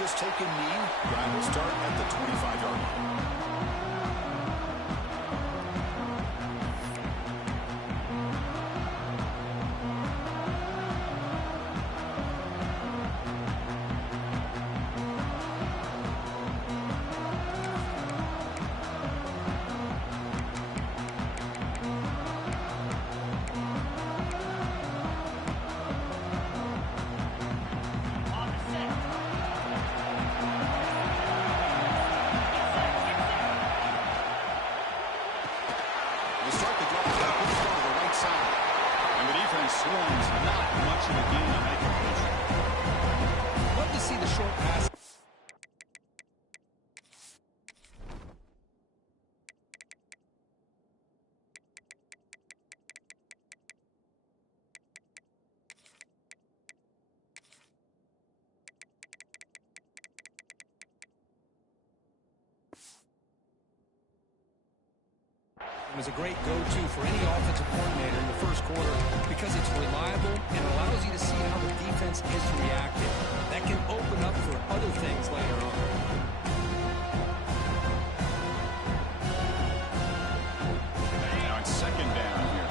just taking knee. Drive will start at the 25-yard line. Swarms, not much of a gain on that completion. Love to see the short pass. It was a great go-to for any offensive coordinator in the first quarter because it's reliable and allows you to see how the defense is reacting. That can open up for other things later on. Now it's second down here.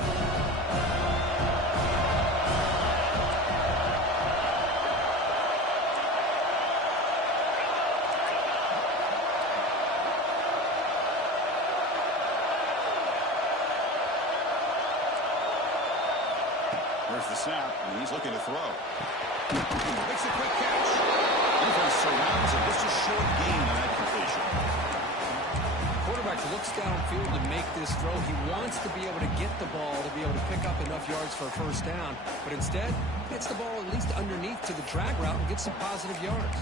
There's the snap, and he's looking to throw. Makes a quick catch. Defense surrounds him. Just a short gain on that completion. Quarterback looks downfield to make this throw. He wants to be able to get the ball to be able to pick up enough yards for a first down. But instead, gets the ball at least underneath to the drag route and gets some positive yards.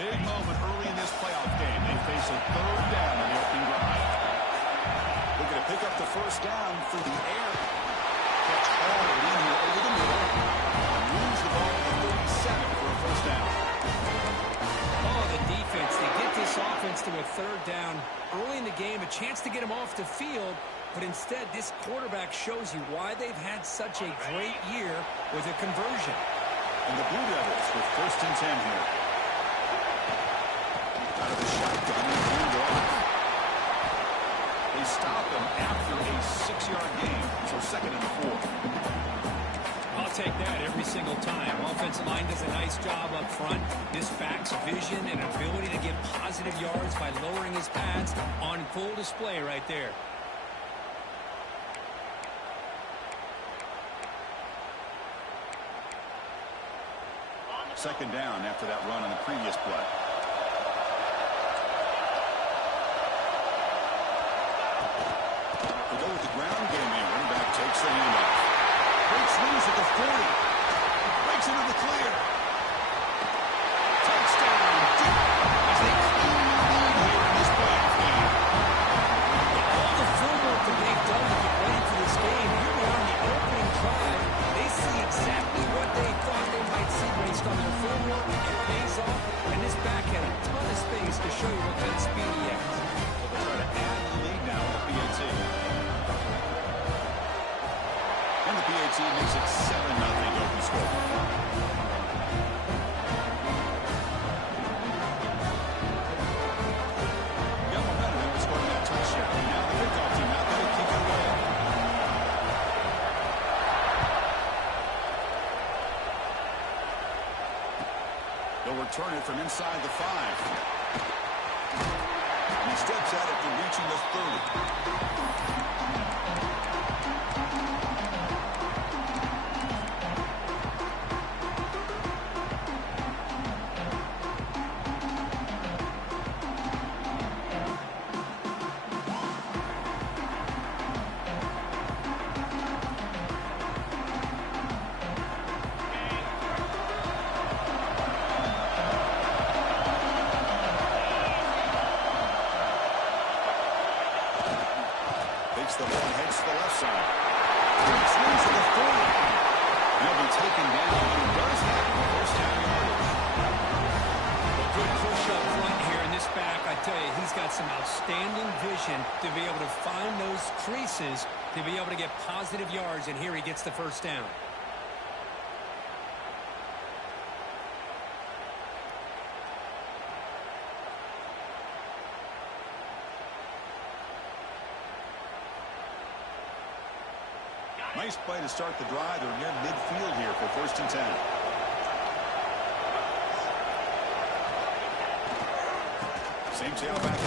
Big moment early in this playoff game. They face a third down in the opening drive. Looking to pick up the first down through the air. Catch hard in here over the middle. And lose the ball to the 37 for a first down. Oh, the defense. They get this offense to a third down early in the game. A chance to get them off the field. But instead, this quarterback shows you why they've had such a great year with a conversion. And the Blue Devils with first and 10 here. Out of the shotgun and hand off. They stop him after a 6-yard gain. So second and 4. I'll take that every single time. Offensive line does a nice job up front. This back's vision and ability to get positive yards by lowering his pads on full display right there. Second down after that run on the previous play. They go with the ground game here. Running back takes the handoff. Breaks loose at the 40. Breaks into the clear. Touchdown. As they clean the lead here in this playoff game. All the footwork that they've done to get ready for this game, here we are on the opening drive. They see exactly what they thought they might see based on their footwork. It pays off, and this back had a ton of space to show you what kind of speed he has. They'll try to add the lead now with the PAT. And the PAT makes it 7-0 open score. Got momentum and scoring that touchdown. Now the kickoff team out there to kick it away. They'll return it from inside the 5. And he steps at it to reaching the 30. The ball heads to the left side. Breaks loose at the 40. He'll be taken down. He does have the first down yardage. A good push up front here in this back. I tell you, he's got some outstanding vision to be able to find those creases to be able to get positive yards, and here he gets the first down. Nice play to start the drive. They're near midfield here for 1st and 10. Same tailback.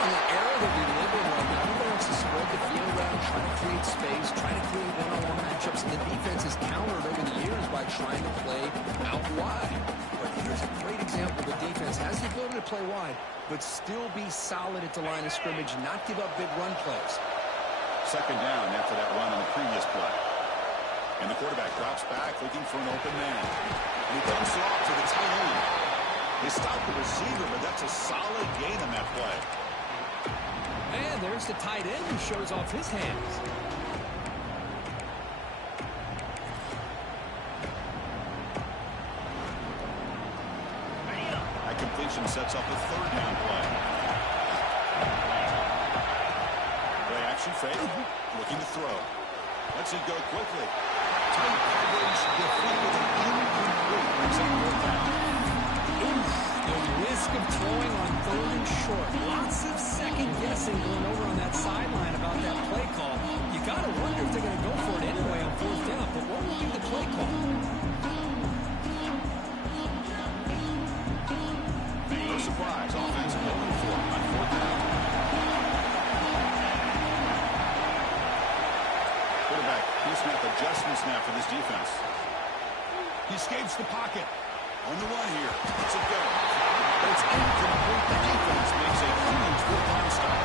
In the era that we live in right now, everybody wants to spread the field around, try to create space, try to create one-on-one matchups, and the defense has countered over the years by trying to play out wide. But here's a great example. The defense has the ability to play wide, but still be solid at the line of scrimmage, not give up big run plays. 2nd down after that run on the previous play. And the quarterback drops back looking for an open man. And he dumps it off to the tight end. They stopped the receiver, but that's a solid gain on that play. And there's the tight end who shows off his hands. That completion sets up a 3rd down play. Play action fake. Looking to throw. Lets it go quickly. Tight coverage defeated an incomplete. Brings up 4th down. The risk of throwing on 3rd and short. Lots of second guessing going over on that sideline about that play call. You got to wonder if they're going to go for it anyway on 4th down. But what will be the play call? No surprise. Offense going for it on 4th down. Quarterback pre-snap adjustments now for this defense. He escapes the pocket. On the run here. Let's it go. But it's incomplete. The defense makes a huge 4th down stop.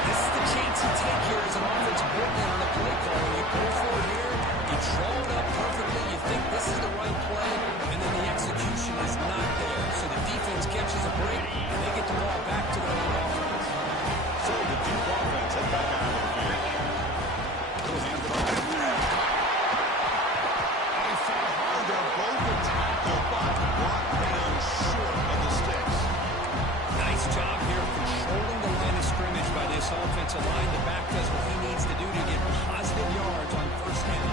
This is the chance you take here as an offensive coordinator on a play call. You go for it here. You draw it up perfectly. You think this is the right play. And then the execution is not there. So the defense catches a break. And they get the ball back to their own offense. So the Duke offense head back out of the field. Little hand it off. They fought hard there. Both the tackle, but brought down short of the sticks. Nice job here controlling the line of scrimmage by this offensive line. The back does what he needs to do to get positive yards on 1st down.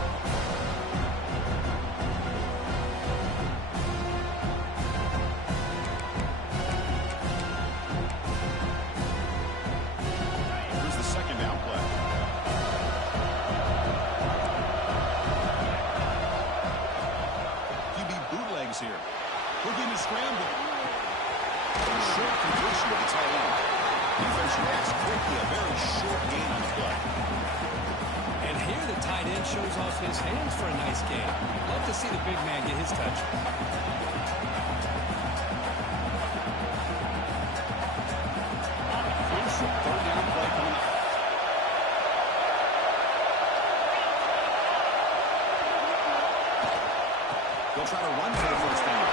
Here's the 2nd down play. QB bootlegs here. Looking to scramble. Short completion to the tight end. Defense reacts quickly. A very short gain on the play. And here the tight end shows off his hands for a nice game. Love to see the big man get his touch. Crucial 3rd down play coming up. They'll try to run for the 1st down.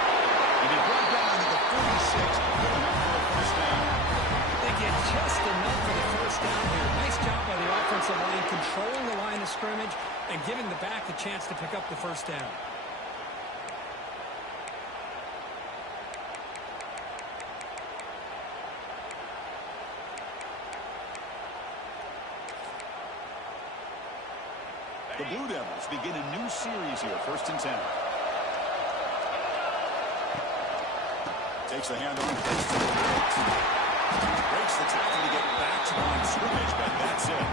And he brought down to the 46. Good enough for a 1st down. They get just enough for the 1st down here. Nice job by the offensive line, controlling the line of scrimmage and giving the back a chance to pick up the 1st down. The Blue Devils begin a new series here. 1st and 10. Takes the hand on. Breaks the tackle to get back to the line of scrimmage, but that's it.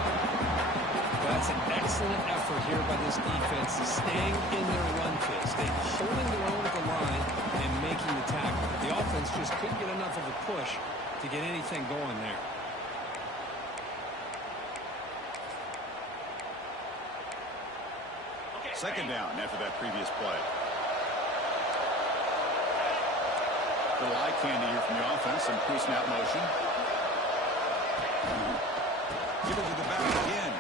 That's an excellent effort here by this defense, staying in their run fist. They're holding their own at the line and making the tackle. The offense just couldn't get enough of a push to get anything going there. Second down after that previous play. Little eye candy here from the offense. Some pre-snap motion. Give it to the back again.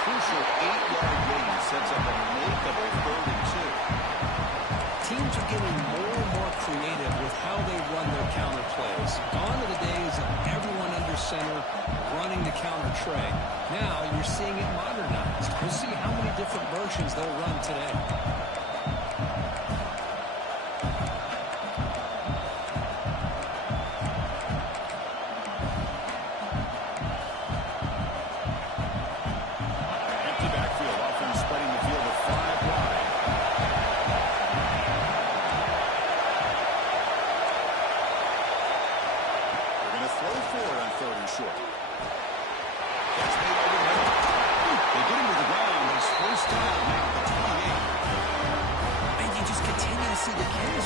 Crucial 8-yard gain sets up a makeable 3rd and 2. Teams are getting more and more creative with how they run their counter plays. Gone are the days of everyone under center running the counter tray. Now you're seeing it modernized. We'll see how many different versions they'll run today.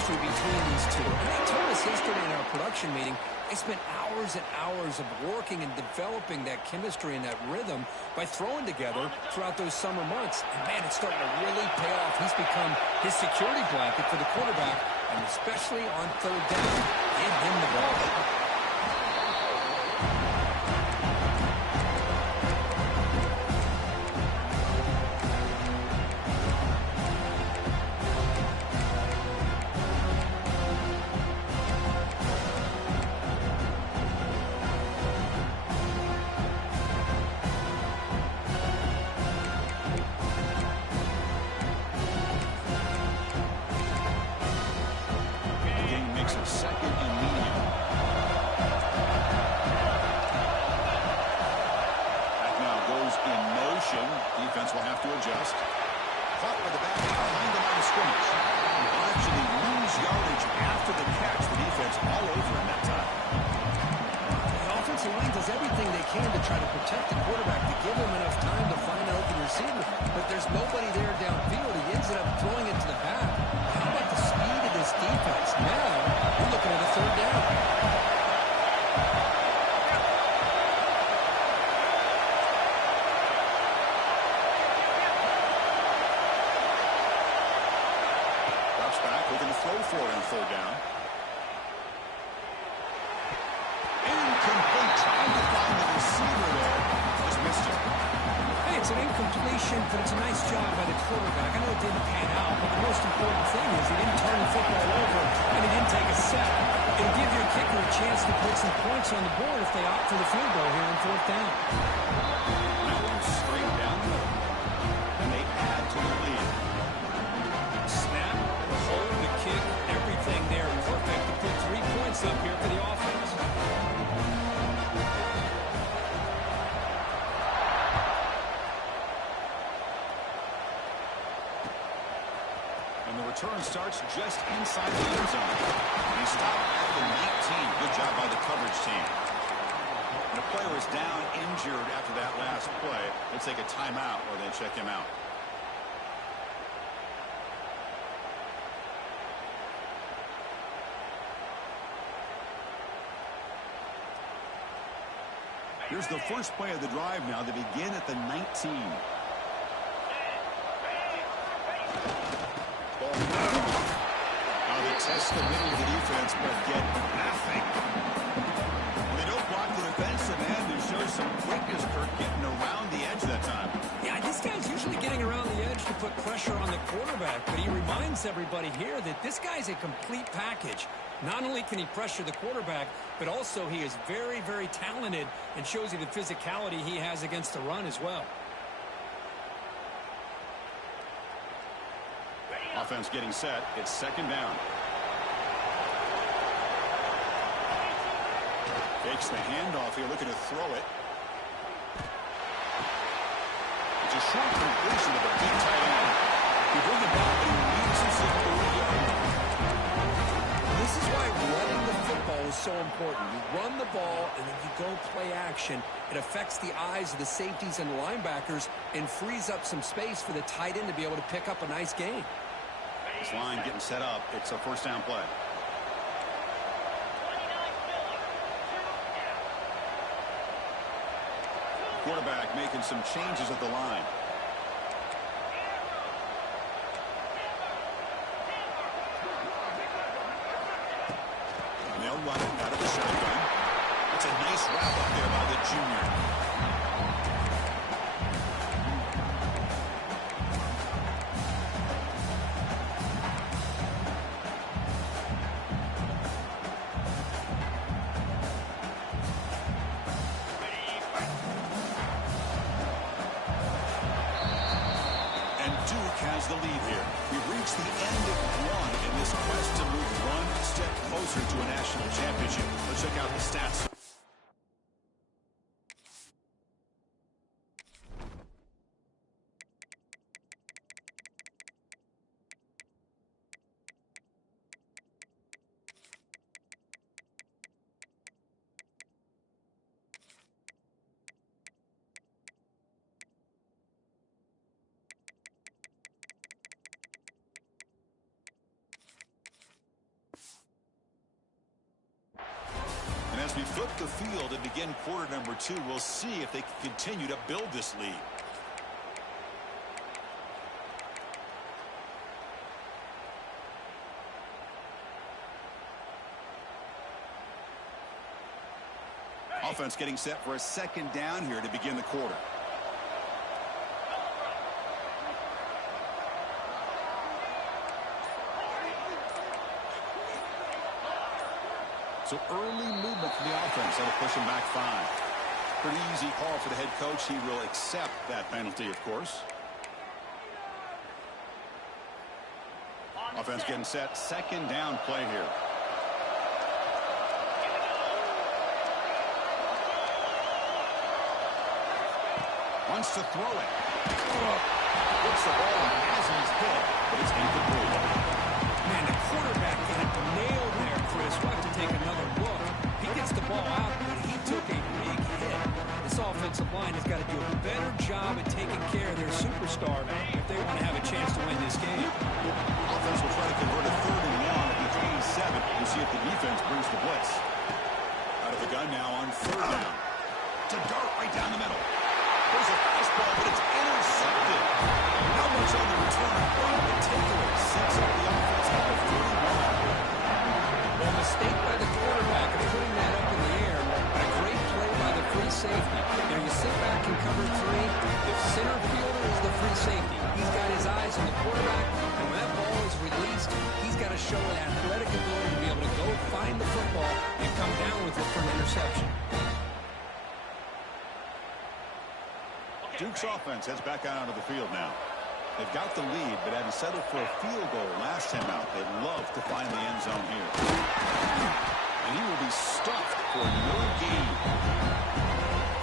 chemistry between these two. And they told us yesterday in our production meeting, they spent hours and hours of working and developing that chemistry and that rhythm by throwing together throughout those summer months. And, man, it's starting to really pay off. He's become his security blanket for the quarterback, and especially on third down, give him the ball. Defense will have to adjust. Caught with the back behind the line of scrimmage. Will actually lose yardage after the catch. The defense all over him that time. The offensive line does everything they can to try to protect the quarterback, to give him enough time to find an open receiver. But there's nobody there downfield. He ends up throwing it to the back. How about the speed of this defense? Now, we're looking at a third down. Looking to throw for it on third down. Incomplete. Trying to find the receiver there. Just missed it. Hey, it's an incompletion, but it's a nice job by the quarterback. I know it didn't pan out, but the most important thing is he didn't turn the football over and he didn't take a sack. It'll give your kicker a chance to put some points on the board if they opt for the field goal here on fourth down. Now straight down the middle. And they add to the lead. Snap, the hold, the kick, everything there perfect to put 3 points up here for the offense. And the return starts just inside the end zone. He stopped at the 19. Good job by the coverage team. And the player is down injured after that last play. They'll take a timeout or they check him out. Here's the first play of the drive now. They begin at the 19. Now they test the middle of the defense, but get nothing. When they don't block the defensive end, it shows some quickness, Kirk, getting around the edge that time. Yeah, this guy's usually getting around the edge to put pressure on the quarterback, but he reminds everybody here that this guy's a complete package. Not only can he pressure the quarterback, but also he is very, very talented and shows you the physicality he has against the run as well. Offense getting set. It's second down. Takes the handoff here, looking to throw it. It's a short completion of a big tight end. He bring the ball, but he leaves us at 30-yard line. This is why running the football is so important. You run the ball, and then you go play action. It affects the eyes of the safeties and the linebackers and frees up some space for the tight end to be able to pick up a nice gain. This line getting set up. It's a first down play. Quarterback making some changes at the line. And they'll run it out of the shotgun. It's a nice wrap up there by the junior. Has the lead here. We've reached the end of one in this quest to move one step closer to a national championship. Let's check out the stats. flip the field and begin quarter number 2. We'll see if they can continue to build this lead. Offense getting set for a second down here to begin the quarter. So early movement from the offense. That'll push him back 5. Pretty easy call for the head coach. He will accept that penalty, of course. Offense getting set. Second down play here. Wants to throw it. Puts the ball on Hasen's head, but it's incomplete. Man, the quarterback got nailed there, Chris. We'll have to take another look. He gets the ball out, but he took a big hit. This offensive line has got to do a better job at taking care of their superstar if they want to have a chance to win this game. Offense will try to convert a 3rd and 1 at the 27. We'll see if the defense brings the blitz. Out of the gun now on 3rd down. To dart right down the middle. There's a fastball, but it's intercepted. Not much on the return, but the takeaway sets up the offense at the 31. Well, mistake by the quarterback of putting that up in the air, but a great play by the free safety. You sit back and cover 3. If center fielder is the free safety, he's got his eyes on the quarterback, and when that ball is released, he's got to show an athletic ability to be able to go find the football and come down with it for an interception. Duke's offense heads back out onto the field now. They've got the lead, but hadn't settled for a field goal last time out. They'd love to find the end zone here. And he will be stuffed for no gain.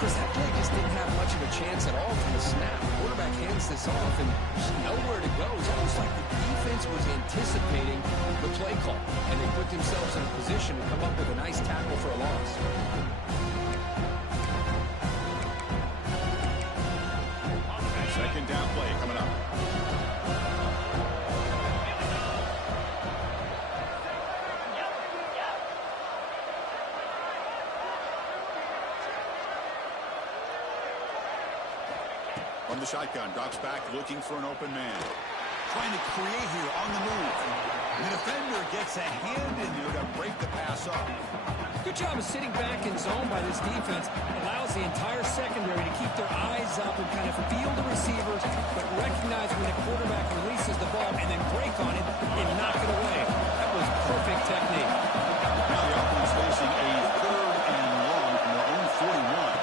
Chris, that play just didn't have much of a chance at all from the snap. The quarterback hands this off, and there's nowhere to go. It's almost like the defense was anticipating the play call, and they put themselves in a position to come up with a nice tackle for a loss. Second down play coming up. From the shotgun, drops back looking for an open man. Trying to create here on the move. The defender gets a hand in there to break the pass up. Good job of sitting back in zone by this defense. Allows the entire secondary to keep their eyes up and kind of feel the receivers, but recognize when the quarterback releases the ball and then break on it and knock it away. That was perfect technique. Now the offense facing a 3rd and long from their own 41.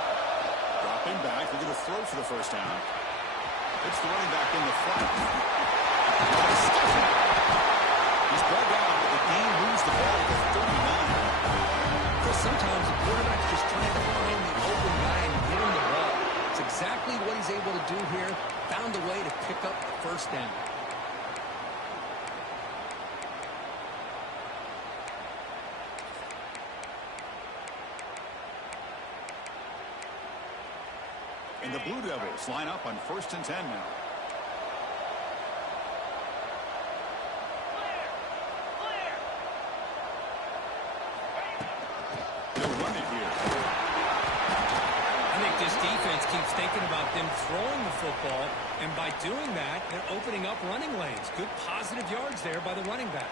Dropping back, looking to throw for the first down. It's the running back in the front. He's brought down, but the game moves the ball to 39. Sometimes the quarterback's just trying to find the open guy and get him the ball. It's exactly what he's able to do here. Found a way to pick up the first down. And the Blue Devils line up on 1st and 10 now. Keeps thinking about them throwing the football, and by doing that, they're opening up running lanes. Good positive yards there by the running back.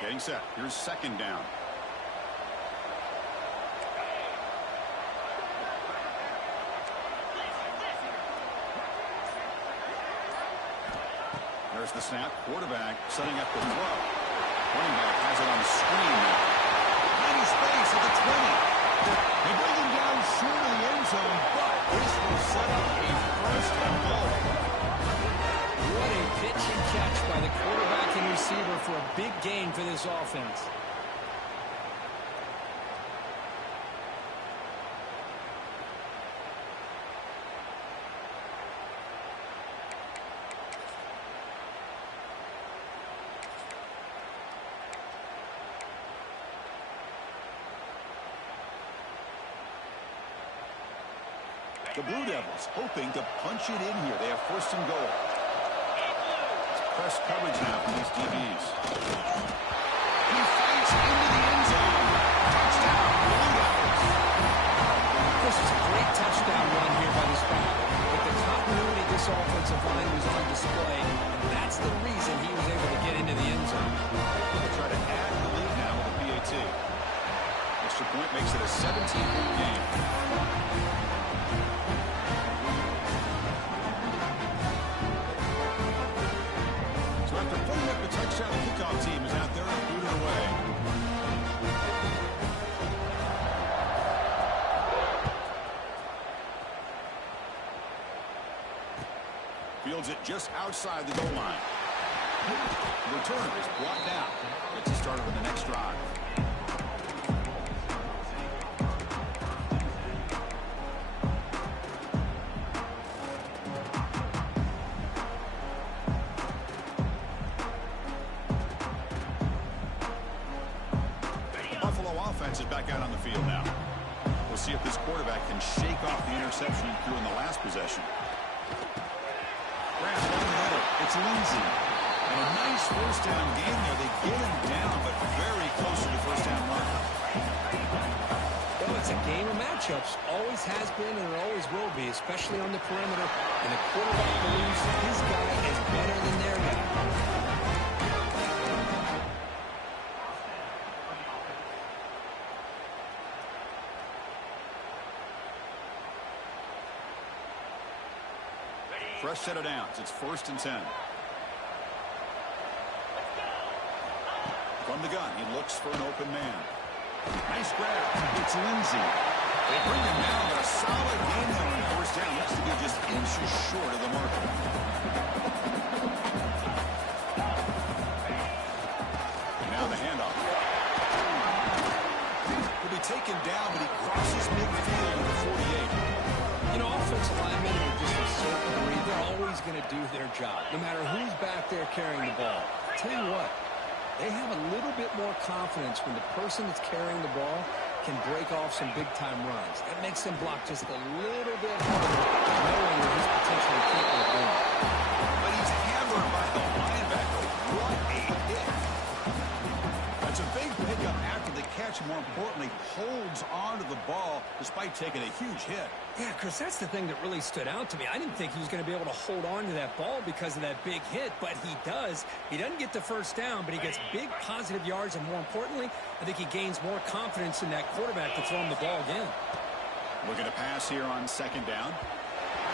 Getting set. Here's second down. There's the snap. Quarterback setting up the throw. Running back has it on the screen now. Tiny space at the 20. They bring him down short of the end zone, but this will set up a 1st and goal. What a pitch and catch by the quarterback and receiver for a big gain for this offense. The Blue Devils hoping to punch it in here. They have 1st and goal. Press coverage now from these DBs. He fights into the end zone. Touchdown, Broncos. This is a great touchdown run here by this back. But the continuity of this offensive line was on display. And that's the reason he was able to get into the end zone. They'll try to add the lead now with the PAT. Extra point makes it a 17-point game. So after putting up a touchdown, the kickoff team is out there and booted away. Fields it just outside the goal line. The return is brought down. Gets it started with the next drive. The Buffalo offense is back out on the field now. We'll see if this quarterback can shake off the interception he threw in the last possession. Grant down the middle. It's Lindsey. And a nice first down game there. They get him down, but very close to the first down marker. Well, it's a game of matchups. Always has been and it always will be, especially on the perimeter. And the quarterback believes his guy is better than their guy. Fresh set of downs. It's 1st and 10. From the gun, he looks for an open man. Nice grab. It's Lindsey. They bring him down, but a solid game there on 1st down. Looks to be just inches short of the marker. Now the handoff. He'll be taken down, but he crosses midfield at the 48. You know, offensive linemen are just a certain degree. They're always going to do their job, no matter who's back there carrying the ball. I'll tell you what, they have a little bit more confidence when the person that's carrying the ball can break off some big-time runs. That makes them block just a little bit harder, knowing that he's potentially capable of doing it. But he's hammered by the linebacker. What a hit. That's a big pickup after the catch. More importantly, holds on to the ball despite taking a huge hit. Yeah, Chris, that's the thing that really stood out to me. I didn't think he was going to be able to hold on to that ball because of that big hit, but he does. He doesn't get the first down, but he gets big positive yards, and more importantly, I think he gains more confidence in that quarterback to throw him the ball again. Looking to pass here on 2nd down.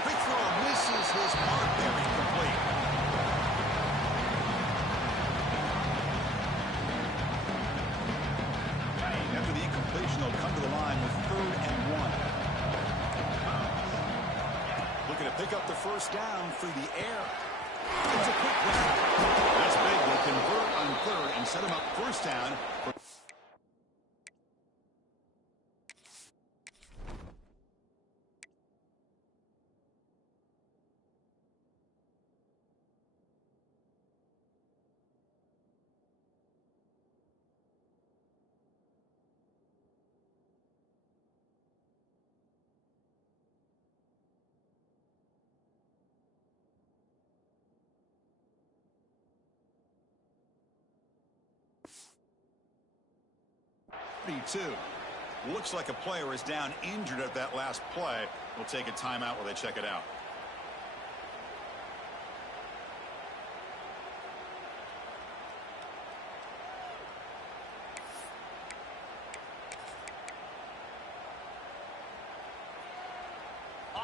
Quick throw misses his mark there. Incomplete. After the incompletion, they'll come to the line with 3rd and 1. Looking to pick up the first down through the air. It's a quick grab. That's big. They'll convert on 3rd and set him up 1st down. Looks like a player is down injured at that last play. We'll take a timeout while they check it out.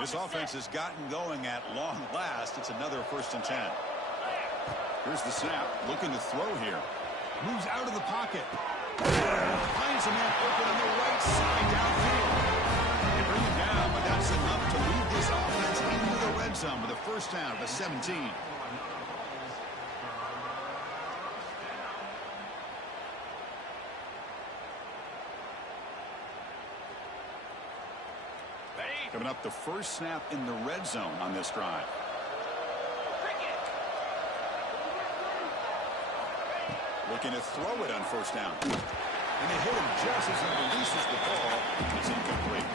This offense has gotten going at long last. It's another 1st and 10. Here's the snap. Looking to throw here. Moves out of the pocket. Finds a man open on the right side downfield. They bring him down, but that's enough to lead this offense into the red zone with a 1st down of the 17. Coming up, the first snap in the red zone on this drive. Looking to throw it on 1st down. And they hit him just as he releases the ball. It's incomplete.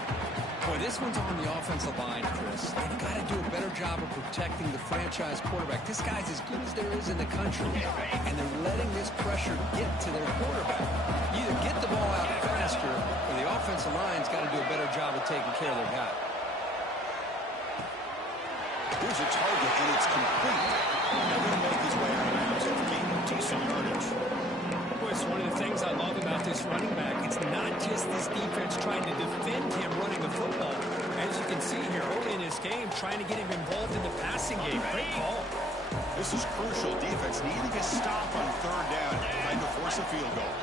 Boy, this one's on the offensive line, Chris. They've got to do a better job job of protecting the franchise quarterback. This guy's as good as there is in the country, and they're letting this pressure get to their quarterback. You either get the ball out faster, or the offensive line's got to do a better job of taking care of their guy. Here's a target, and it's complete. They're going to make his way out of bounds and gain decent yardage. Boy, it's one of the things I love about this running back. It's not just this defense trying to defend him running the football. As you can see here, early in this game, trying to get him involved in the passing game. Great call. This is crucial. Defense needing a stop on third down, trying to force a field goal.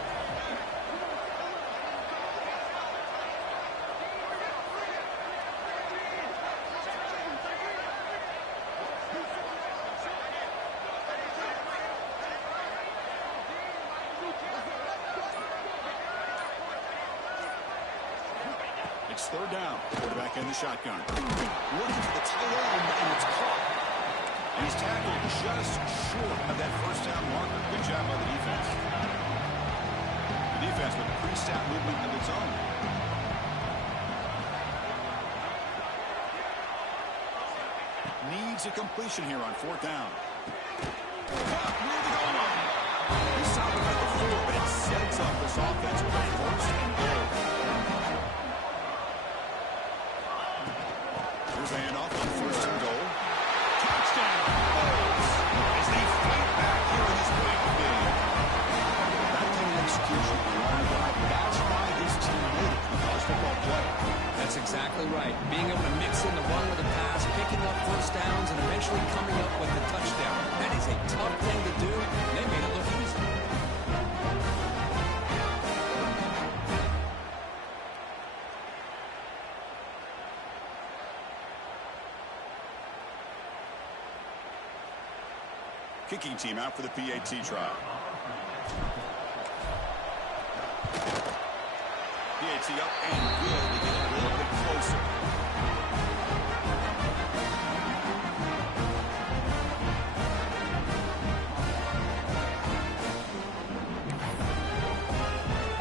It's third down. Quarterback in the shotgun. Looking for the tight end, and it's caught. And he's tackled just short of that first down marker. Good job by the defense. The defense with pre-snap movement of its own. Needs a completion here on fourth down. Near the goal line. He's stopping at the 4, but it sets up this offense with a first and goal. Here's the handoff on first and goal. Touchdown! As they fight back here in this playoff game. That kind of execution along the line. That's why this team made it in college football play. That's exactly right. Being able to mix in the run with the pass, picking up first downs, and eventually coming up with the touchdown. That is a tough thing to do. They made it look easy. Kicking team out for the PAT trial. PAT up and good to get a little bit closer.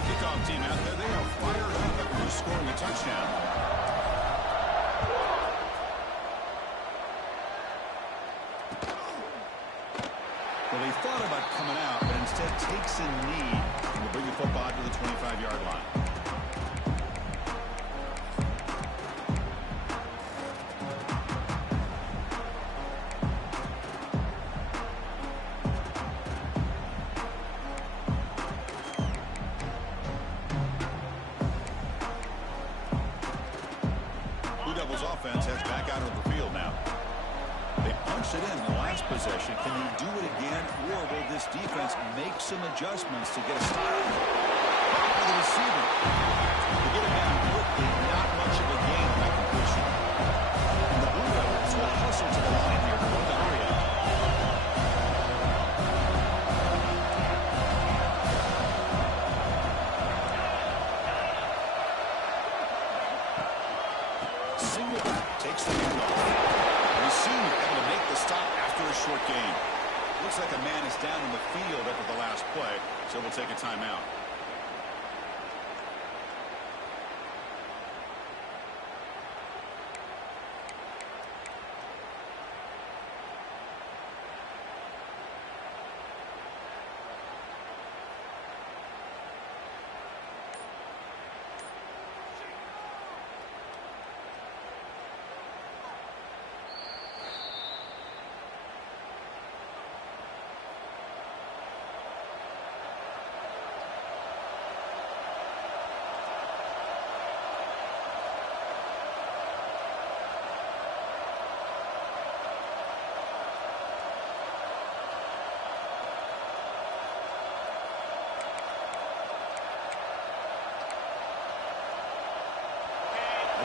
Kickoff team out there. They are fired up after scoring a touchdown. Well, they thought about coming out, but instead takes a knee and will bring the football to the 25-yard line. Blue Devils offense heads back out of the field now. They punched it in the last possession. Can you do it again, or will this defense make some adjustments to get a stop? For the receiver. To get it down quickly, not much of a gain by completion. And the Blue Devils will hustle to the line here to hold the hurry up. Single takes the handoff. Receiver able to make the stop after a short game. Looks like a man is down in the field after the last play, so we'll take a timeout.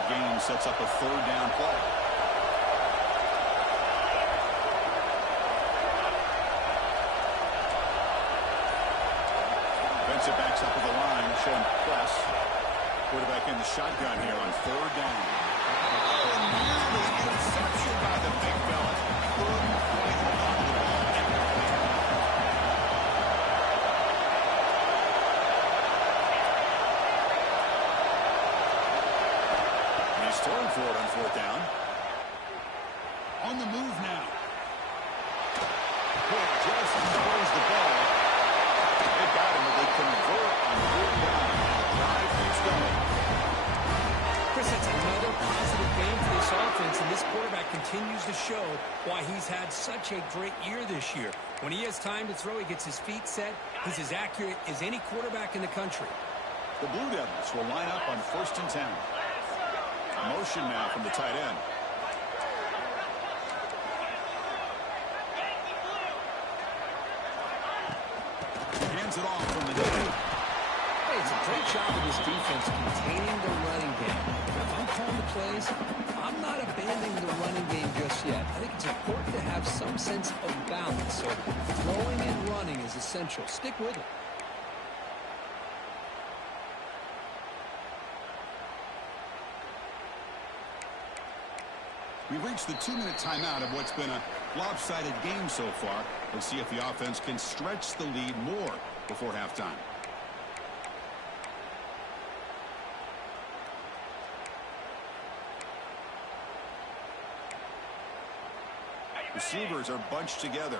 Game sets up a third down play. Defensive backs up at the line, showing press. Quarterback in the shotgun here on third down. Oh, nearly interception by the big fella. Couldn't quite hold on to the ball. He's throwing for it on fourth down. on the move now. Quick just throws the ball. They got him, but they convert on third down. The drive keeps going. Chris, that's another positive game for this offense, and this quarterback continues to show why he's had such a great year this year. When he has time to throw, he gets his feet set. He's as accurate as any quarterback in the country. The Blue Devils will line up on 1st and 10. Motion now from the tight end. Hands it off from the middle. Hey, it's a great job of this defense containing the running game. If I'm calling the plays, I'm not abandoning the running game just yet. I think it's important to have some sense of balance. So throwing and running is essential. Stick with it. We've reached the 2-minute timeout of what's been a lopsided game so far. Let's see if the offense can stretch the lead more before halftime. Receivers are bunched together.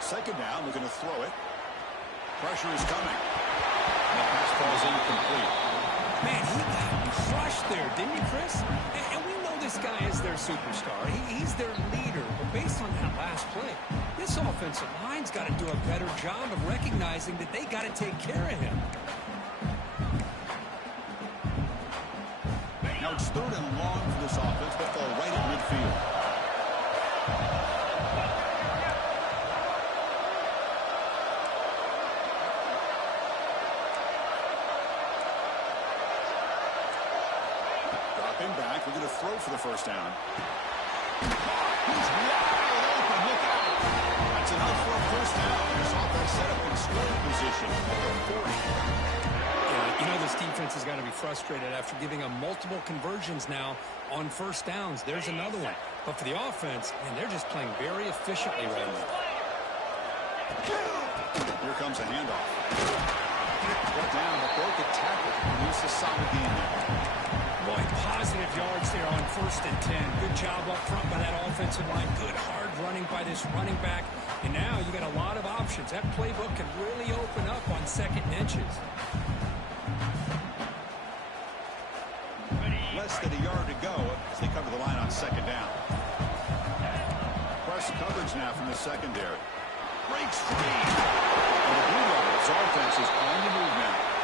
Second down, looking to throw it. Pressure is coming. That pass falls incomplete. Man, he got crushed there, didn't he, Chris? And we know this guy is their superstar. He's their leader. But based on that last play, this offensive line's got to do a better job of recognizing that they got to take care of him. Now it's 3rd and long for this offense, but they'll right at midfield. Dropping back, we're going to throw for the 1st down. He's wide open, look out. That's enough for a 1st down. This offense set up in scoring position at the 40. You know this defense has got to be frustrated after giving them multiple conversions now on 1st downs. There's another one. But for the offense, man, they're just playing very efficiently right now. Here comes a handoff. Brought down, but broke a tackle. Produced a solid game there. Boy, positive yards there on 1st and 10. Good job up front by that offensive line. Good hard running by this running back. And now you got a lot of options. That playbook can really open up on 2nd and inches. Less than a yard to go as they cover the line on 2nd down. Press coverage now from the secondary. Breaks free. And the Blue Devils offense is on the move now.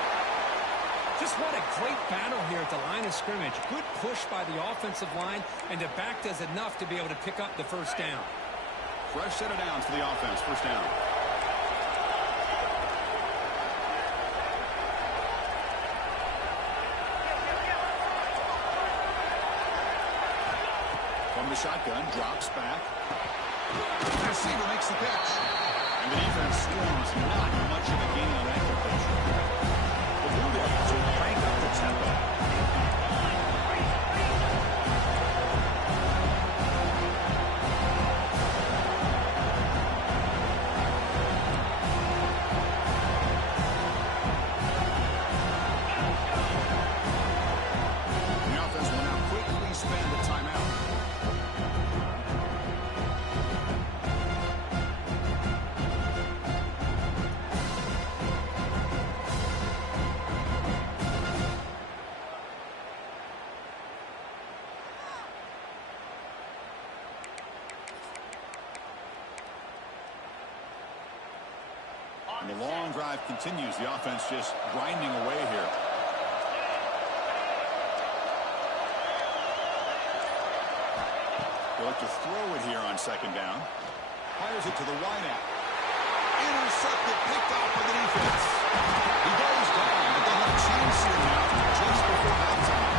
Just what a great battle here at the line of scrimmage. Good push by the offensive line, and the back does enough to be able to pick up the 1st down. Fresh set of downs for the offense. 1st down. From the shotgun, drops back. The receiver makes the catch. And the defense swarms. Not much of a gain on that completion. The Blue Devils will crank up the tempo. The offense will now quickly spend a timeout. And the long drive continues. The offense just grinding away here. They look to throw it here on 2nd down. Fires it to the wideout. Intercepted, picked off by the defense. He goes down, but they'll have a chance here now just before halftime.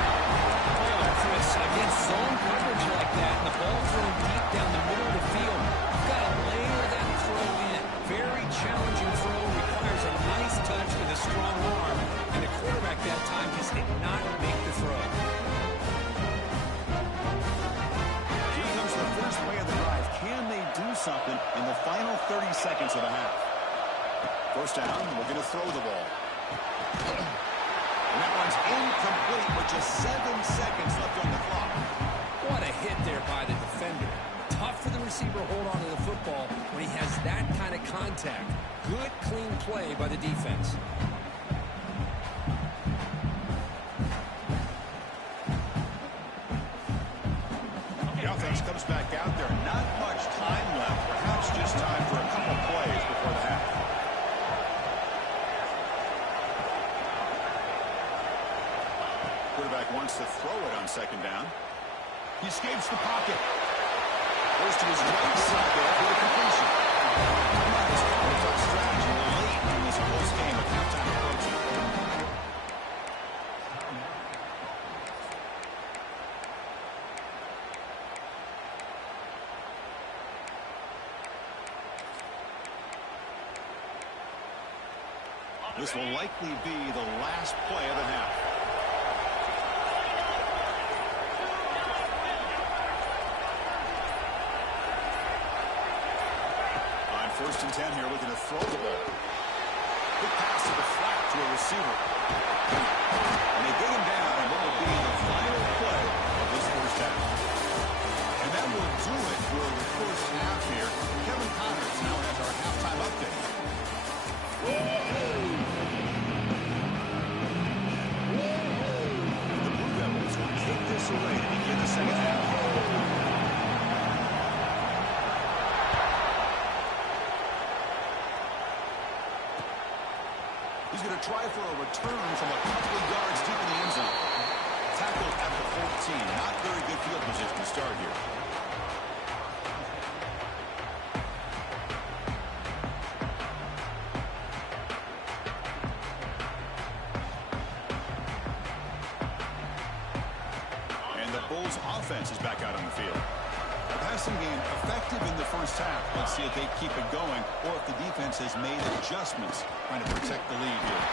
Oh, Chris, against zone coverage like that, and the ball thrown deep down the middle of the field, you've got to layer that throw in. Very challenging throw, requires a nice touch with a strong arm, and the quarterback that time just did not make the throw. Here comes the first play of the drive. Can they do something in the final 30 seconds of the half? First down, looking to throw the ball. And that one's incomplete with just 7 seconds left on the clock. What a hit there by the defender. Tough for the receiver to hold on to the football when he has that kind of contact. Good, clean play by the defense. The offense comes back out there. Not much time left. Perhaps just time for a couple plays before the half. Quarterback wants to throw it on second down. He escapes the pocket. Goes to his right side there for the completion. This counter strategy late in this close game with halftime approaching. This will likely be the last play of the half. First and 10 here, looking to throw the ball. Good pass to the flat to a receiver. And they get him down, and what will be the final play of this first half. And that will do it for the first half here. Kevin Connors now has our halftime update. The Blue Devils will kick this away to begin the second half. He's going to try for a return from a couple of yards deep in the end zone. Tackled at the 14. Not very good field position to start here. And the Bulls offense is back out on the field. The passing game effective in the first half. Let's see if they keep it going or if the defense has made adjustments trying to protect the lead here.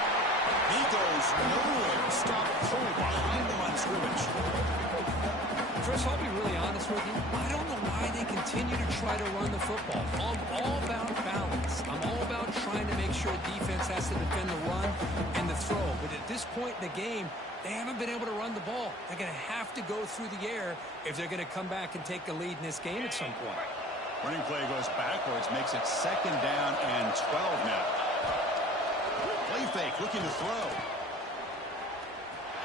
He goes nowhere. Stop cold behind the line of scrimmage. Chris, I'll be really honest with you. I don't know why they continue to try to run the football. I'm all about balance. I'm all about trying to make sure defense has to defend the run and the throw. But at this point in the game, they haven't been able to run the ball. They're going to have to go through the air if they're going to come back and take the lead in this game at some point. Running play goes backwards, makes it second down and 12 now. Play fake, looking to throw.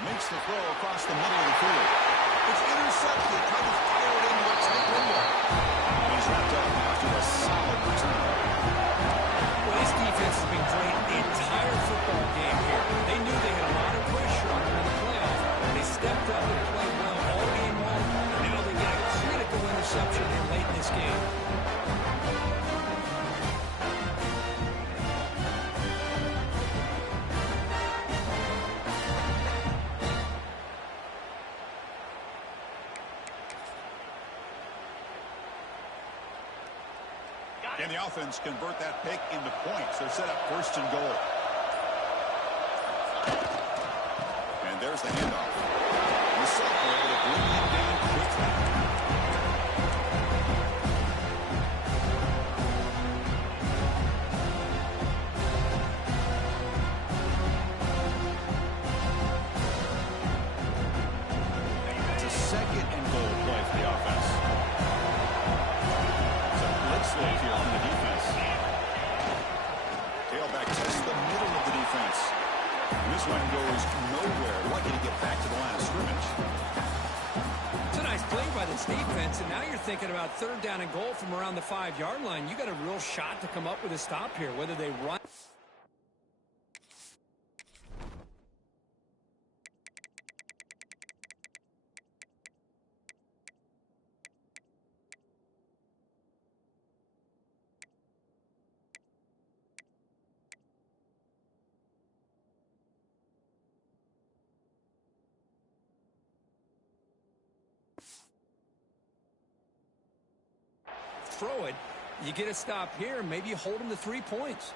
Makes the throw across the middle of the field. It's intercepted, trying to fire it into a tight window. He's wrapped up after a solid return. Well, this defense has been great the entire football game here. They knew they had a lot of pressure on them in the playoffs. They stepped up and played well all game long. Now they get a critical interception here late in this game. And the offense convert that pick into points. They're set up first and goal. And there's the handoff. The Celtics able to bring him down quickly. It's a second and goal play for the offense. Look here on the defense. Tailback tests the middle of the defense. And this one goes nowhere. They want you to get back to the line of scrimmage. It's a nice play by this defense, and now you're thinking about third down and goal from around the 5-yard line. You got a real shot to come up with a stop here, whether they run. Throw it, you get a stop here, maybe you hold them to 3 points.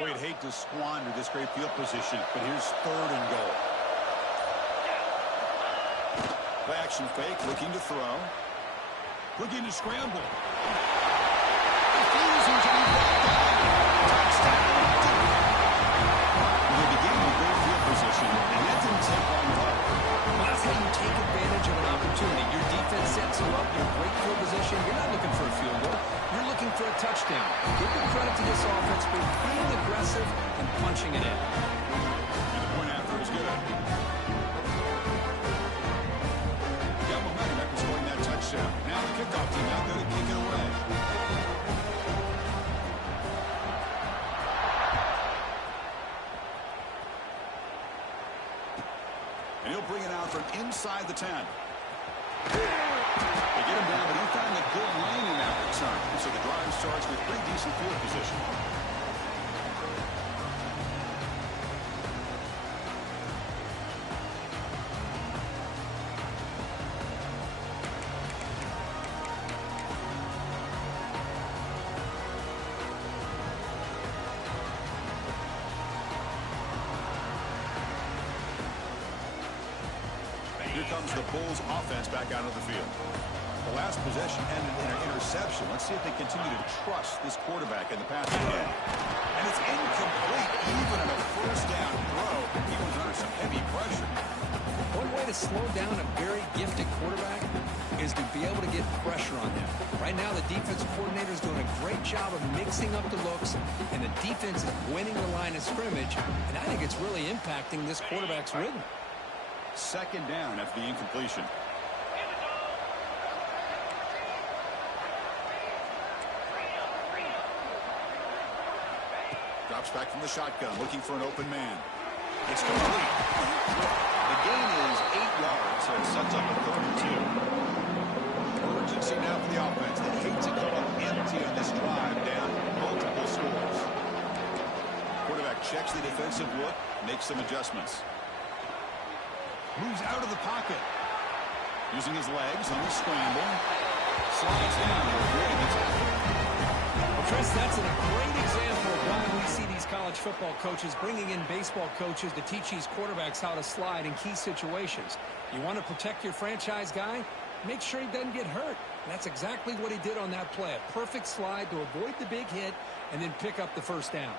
Well, you'd hate to squander this great field position, but here's third and goal. Play action fake, looking to throw. Looking to scramble. easy to be brought down. Touchdown. They began with great field position, and that didn't take long at all. Well, that's how you take advantage of an opportunity. Your defense sets you up, you're great field position. You're not looking for a field goal. You're looking for a touchdown. Give the credit to this offense for being aggressive and punching it in. And the point after is good. Got momentum after scoring that touchdown. Now the kickoff team out there to kick it away. And he'll bring it out from inside the 10. They get him down, but he found a good lane in that return. So the drive starts with pretty decent field position. Here comes the Bulls offense back out of the field. The last possession ended in an interception. Let's see if they continue to trust this quarterback in the passing game. And it's incomplete, even on a first down throw. He was under some heavy pressure. One way to slow down a very gifted quarterback is to be able to get pressure on them. Right now, the defensive coordinator is doing a great job of mixing up the looks, and the defense is winning the line of scrimmage, and I think it's really impacting this quarterback's rhythm. Second down after the incompletion. Drops back from the shotgun, looking for an open man. It's complete. The gain is 8 yards, so it sets up a 32. Urgency now for the offense. They hate to come up empty on this drive, down multiple scores. Quarterback checks the defensive look, makes some adjustments. Moves out of the pocket. Using his legs on the scramble. Slides down to avoid the tackle. Well, Chris, that's a great example of why we see these college football coaches bringing in baseball coaches to teach these quarterbacks how to slide in key situations. You want to protect your franchise guy? Make sure he doesn't get hurt. And that's exactly what he did on that play. A perfect slide to avoid the big hit and then pick up the first down.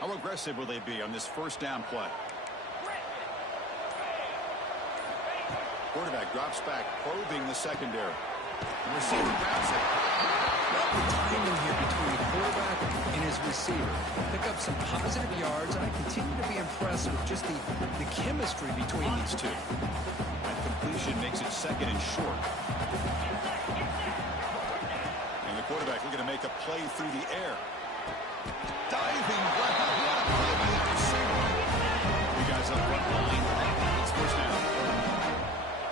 How aggressive will they be on this first down play? Quarterback drops back, probing the secondary. The receiver grabs it. Love the timing here between the quarterback and his receiver. Pick up some positive yards, and I continue to be impressed with just the chemistry between these two. That completion makes it second and short. And the quarterback looking to make a play through the air. Diving what a play by the receiver. You guys up front line. It's first down.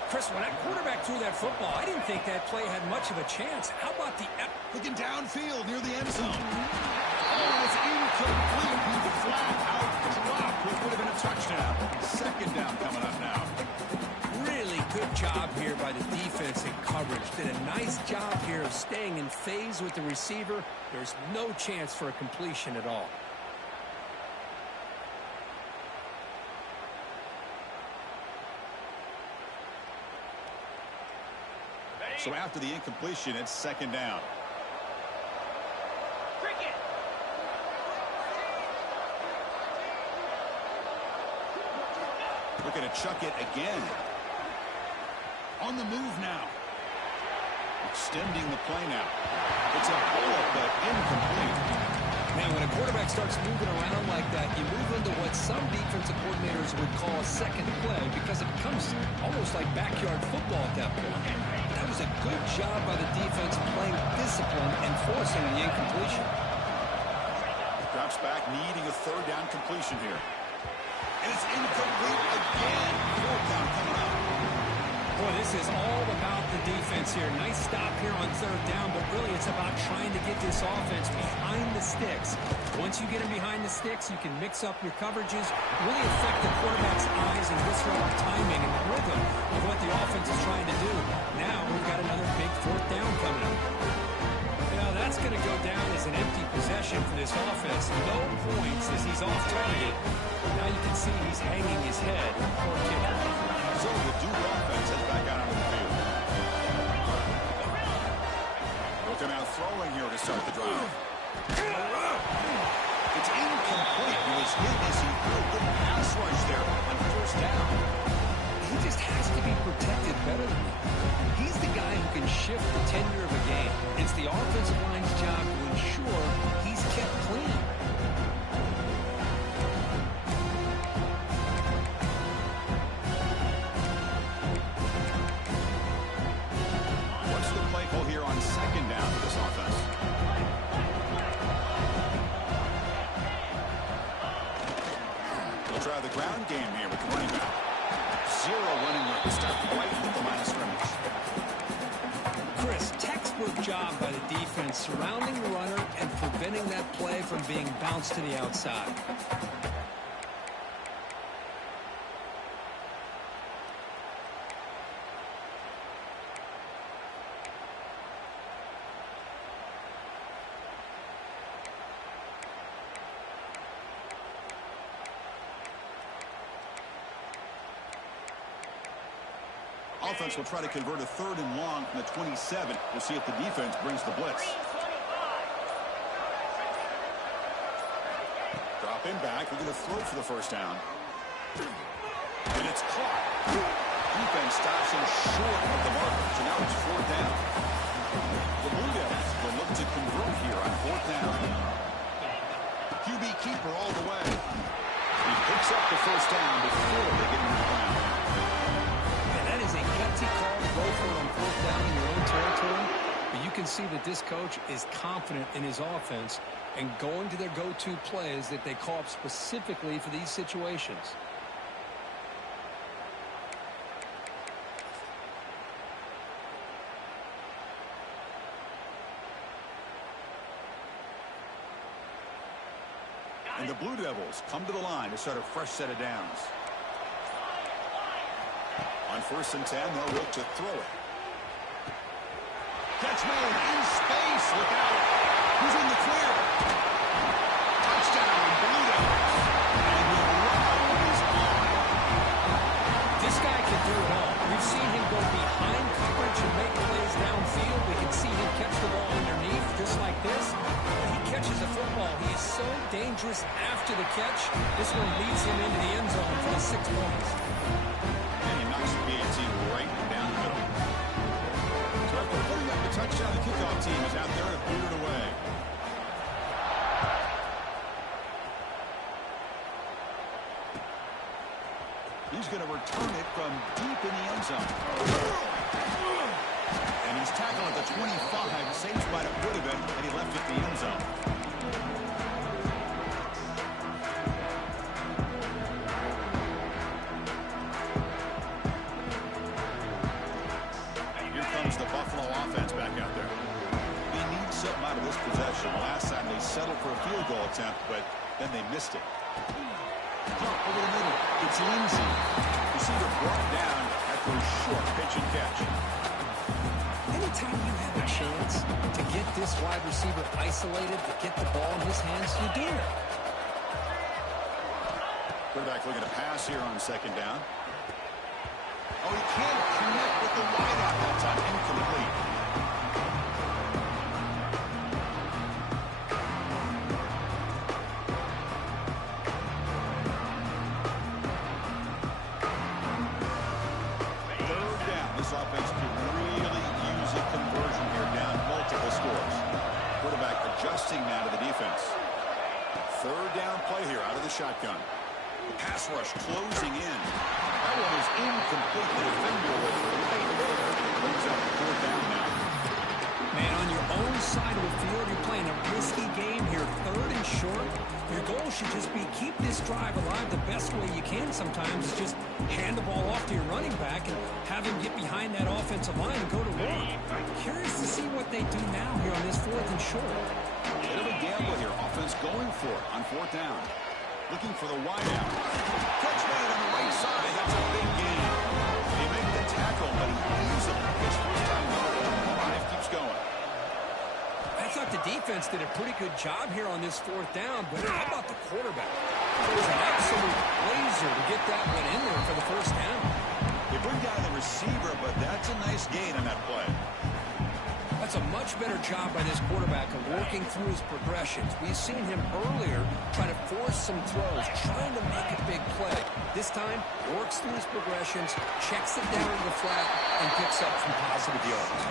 Chris, when that quarterback threw that football, I didn't think that play had much of a chance. How about the... Looking downfield near the end zone. Oh, it's incomplete. He's flat out dropped. It would have been a touchdown. Second down coming up now. Really good job here by the defense in coverage. Did a nice job here of staying in phase with the receiver. There's no chance for a completion at all. So after the incompletion, it's second down. Looking to chuck it again. On the move now. Extending the play now. It's a bullet, but incomplete. Now, when a quarterback starts moving around like that, you move into what some defensive coordinators would call a second play because it becomes almost like backyard football at that point. That was a good job by the defense playing discipline and forcing the incompletion. Drops back, needing a third down completion here. And it's incomplete again. Fourth down coming up. Boy, this is all about the defense here. Nice stop here on third down, but really it's about trying to get this offense behind the sticks. Once you get them behind the sticks, you can mix up your coverages, really affect the quarterback's eyes and disrupt the timing and the rhythm of what the offense is trying to do. Now we've got another big fourth down coming up. Yeah, that's going to go down as an empty possession for this offense. No points as he's off target. Now you can see he's hanging his head. Poor kicker. So the Duke offense heads back out onto the field. Looking out throwing here to start the drive. It's incomplete. He was hit as he threw a good pass rush there on first down. He just has to be protected better than that. He's the guy who can shift the tenure of a game. It's the offensive line's job to ensure he's kept clean. What's the play call here on second down for this offense? They'll try the ground game here with the running back. Zero running room. Stop right at the line of scrimmage. Chris, textbook job by the defense surrounding the runner and preventing that play from being bounced to the outside. Offense will try to convert a 3rd and long from the 27. We'll see if the defense brings the blitz. Drop him back. We're going to throw for the first down. And it's caught. Defense stops him short of the marker. So now it's 4th down. The Blue Devils will look to convert here on 4th down. QB keeper all the way. He picks up the first down before they get him to the ground. That is a gutsy call to go for it on 4th down in your own territory. But you can see that this coach is confident in his offense and going to their go-to plays that they call up specifically for these situations. And the Blue Devils come to the line to start a fresh set of downs. On 1st and 10, they'll look to throw it. Catch made in space. Look out. Who's in the clear? Touchdown, Blue Devils. And the run is on. This guy can do it all. We've seen him go behind coverage and make plays downfield. We can see him catch the ball underneath, just like this. When he catches a football, he is so dangerous after the catch. This one leads him into the end zone for the 6 points. And he knocks the PAT right down the middle. So after putting up the touchdown, the kickoff team is out there to boot it away. He's going to return it from deep in the end zone. And he's tackled at the 25. Same spot it would have been, and he left it in the end zone. And here comes the Buffalo offense back out there. They need something out of this possession. Last time they settled for a field goal attempt, but then they missed it. Pump over the middle. It's Lindsey. Receiver brought down after a short pitch and catch. Anytime you have a chance to get this wide receiver isolated, to get the ball in his hands, you do it. Quarterback looking to pass here on 2nd down. Oh, he can't connect with the wideout that time. Incomplete. Offense could really use a conversion here, down multiple scores. Quarterback adjusting now to the defense. 3rd down play here out of the shotgun. The pass rush closing in. That one is incomplete. The defender was right there. Brings up 4th down now. Man, on your own side of the field, you're playing a risky game here, 3rd and short. Your goal should just be keep this drive alive the best way you can sometimes is just hand the ball off to your running back and have him get behind that offensive line and go to work. Curious to see what they do now here on this 4th and short. Bit of a gamble here. Offense going for it on 4th down. Looking for the wideout. Catch made on the right side. That's a big gain. They make the tackle, but he easily gets first time number 5. Keeps going. I thought the defense did a pretty good job here on this fourth down, but how about the quarterback? It was an absolute laser to get that one in there for the first down. They bring down the receiver, but that's a nice gain on that play. That's a much better job by this quarterback of working through his progressions. We've seen him earlier try to force some throws, trying to make a big play. This time, works through his progressions, checks it down to the flat, and picks up some positive yards.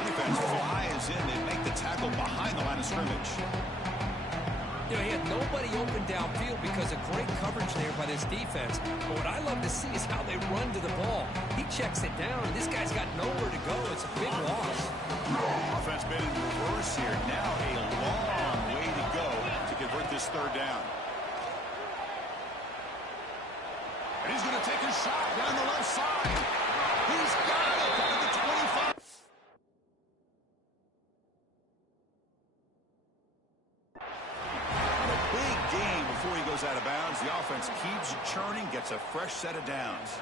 Defense flies in. They make the tackle behind the line of scrimmage. You know, he had nobody open downfield because of great coverage there by this defense. But what I love to see is how they run to the ball. He checks it down, and this guy's got nowhere to go. It's a big loss. Offense been in reverse here. Now a long way to go to convert this third down. And he's going to take a shot down the left side. He's got it out of the 25. And a big gain before he goes out of bounds. The offense keeps churning, gets a fresh set of downs.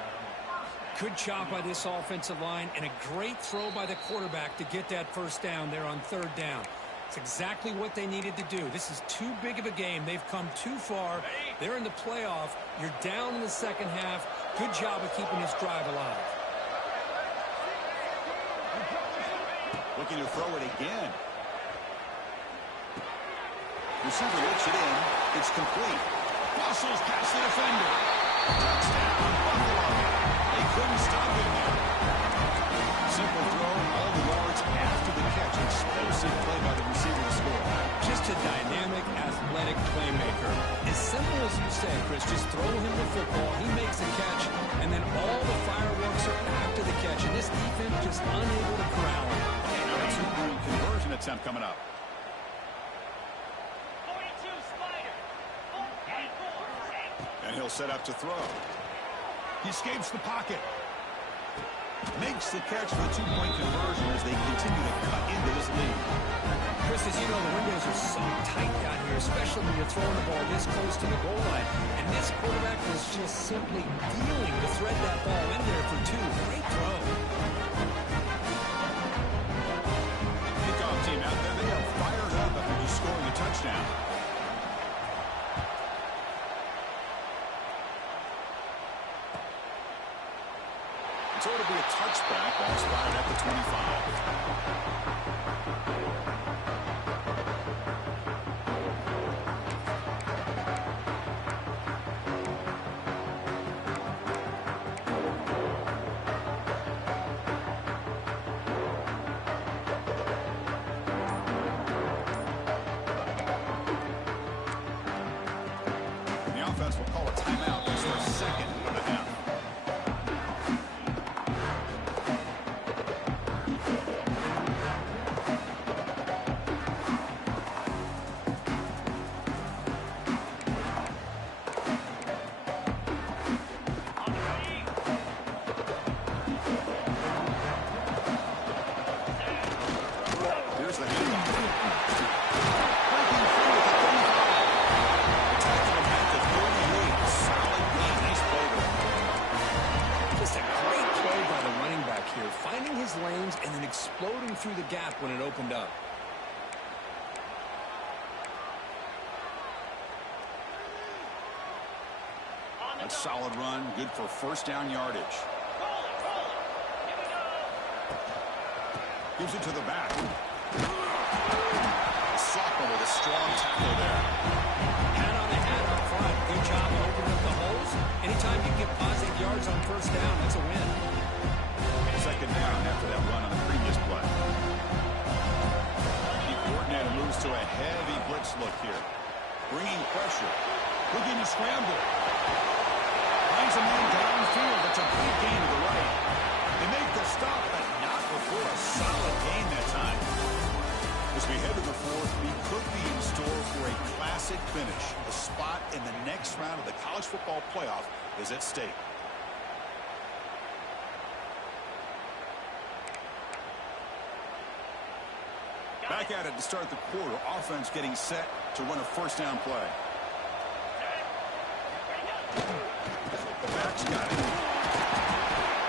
Good job by this offensive line, and a great throw by the quarterback to get that first down there on third down. It's exactly what they needed to do. This is too big of a game. They've come too far. They're in the playoff. You're down in the second half. Good job of keeping this drive alive. Looking to throw it again. Receiver looks it in. It's complete. Bustles past the defender. Touchdown, Buffalo. They couldn't stop him there. Simple throw, all the yards after the catch. Explosive play by the receiver to score. Just a dynamic, athletic playmaker. As simple as you say, Chris, just throw him the football. He makes a catch, and then all the fireworks are after the catch. And this defense just unable to corral him. Now a two-point conversion attempt coming up. 42 Spider. And he'll set up to throw. He escapes the pocket. Makes the catch for the two-point conversion as they continue to cut into this lead. Chris, as you know, the windows are so tight down here, especially when you're throwing the ball this close to the goal line. And this quarterback was just simply dealing to thread that ball in there for two. Great throw. Kickoff team out there, they are fired up after just scoring a touchdown. So it'll be a touchback. Ball spotted at the 25. The offense will call a timeout. This is their second of the half. Through the gap when it opened up. A solid run, good for first down yardage. Gives it to the back. Soccer with a strong tackle there. Hat on the hat up front. Good job of opening up the holes. Anytime you get positive yards on first down, that's a win. Second down after that run on the previous play. The coordinator moves to a heavy blitz look here. Bringing pressure. Looking to scramble. Finds a man downfield. That's a big gain to the right. They make the stop, but not before a solid gain that time. As we head to the fourth, we could be in store for a classic finish. The spot in the next round of the college football playoff is at stake. Back at it to start the quarter. Offense getting set to run a first down play. The back's got it.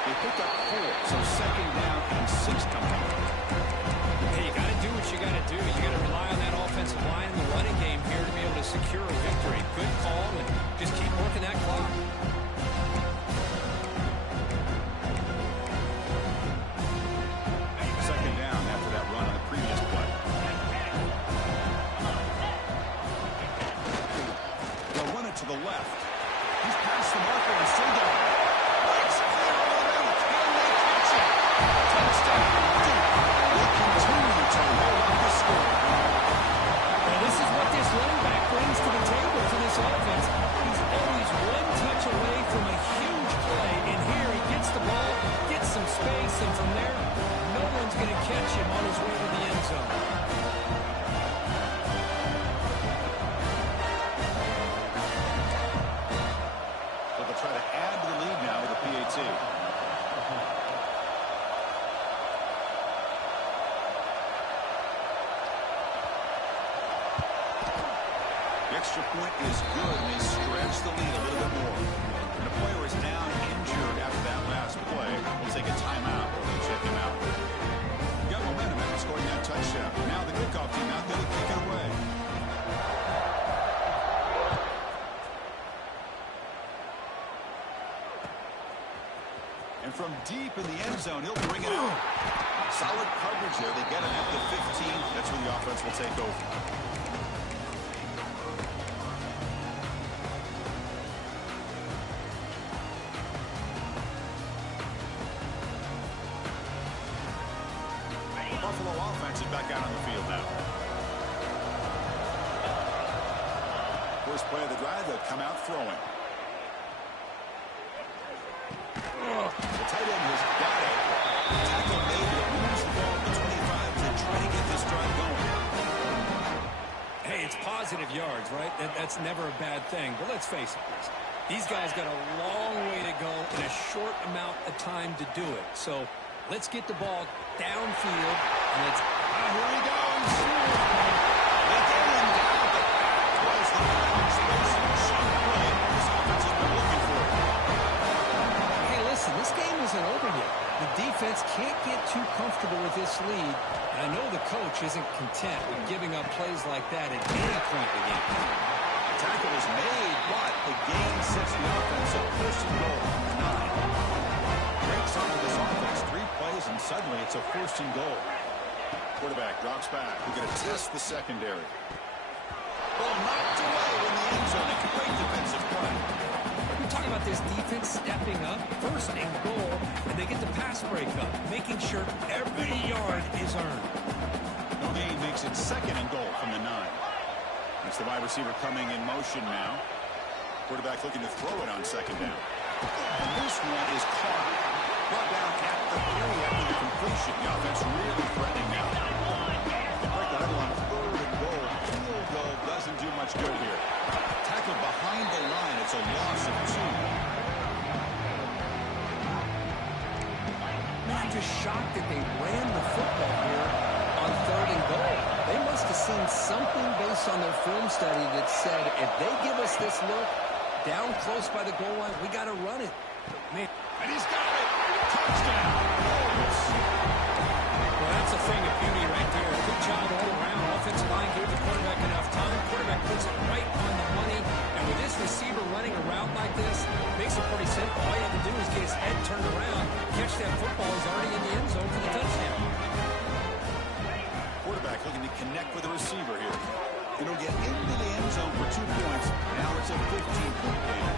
They pick up 4, so second down and 6 coming up. Hey, you got to do what you got to got to do. You got to rely on that offensive line in the running game here to be able to secure a victory. Good call, and just keep working that clock. Second down after that run on the previous play. They'll run it to the left. He's past the marker and still going. It's clear over the middle. Can they catch it? Touchdown. Will continue to roll up the score. And this is what this running back brings to the table for this offense. He's always one touch away from a huge play, and here he gets the ball, gets some space, and from there, no one's going to catch him on his way to the end zone. So they'll try to add to the lead now with a PAT. The extra point is good, and they stretch the lead a little bit more. And a player is down injured after that last play. We'll take a timeout or they'll check him out. Got momentum after scoring that touchdown. Now the kickoff team out there to kick it away. And from deep in the end zone, he'll bring it out. Solid coverage there. They get him at the 15. That's when the offense will take over. Buffalo offense is back out on the field now. First play of the drive, they'll come out throwing. The tight end has got it. Tackle made, but moves the ball to 25 to try to get this drive going. Hey, it's positive yards, right? That's never a bad thing. But let's face it, Chris. These guys got a long way to go in a short amount of time to do it. So let's get the ball downfield, and let's... Here he goes. They get him down, but that was the explosive shot play this offense has been looking for. Hey, listen, this game isn't over yet. The defense can't get too comfortable with this lead, and I know the coach isn't content with giving up plays like that at any point in the game. Tackle is made, but the gain sets the offense at first and goal from the 9. Great sign of this offense. 3 plays, and suddenly it's a first and goal. Quarterback drops back. We're going to test the secondary. Ball knocked away in the end zone. A great defensive play. We're talking about this defense stepping up, first and goal, and they get the pass breakup, making sure every yard is earned. No gain makes it second and goal from the 9. That's the wide receiver coming in motion now. Quarterback looking to throw it on second down. And this one is caught. Brought down at the 3 after the completion. The offense really threatening now. They break the huddle on third and goal. Field goal doesn't do much good here. Tackled behind the line. It's a loss of 2. I'm just shocked that they ran the football here on third and goal. They must have seen something based on their film study that said, if they give us this look down close by the goal line, we got to run it. Man. And he's got it. Touchdown. Well, that's a thing of beauty right there. Good job all around. Offensive line gave the quarterback enough time. Quarterback puts it right on the money. And with this receiver running around like this, makes it pretty simple. All you have to do is get his head turned around, catch that football. He's already in the end zone for the touchdown. Quarterback looking to connect with the receiver here. It'll get into the end zone for 2 points. Now it's a 15-point game.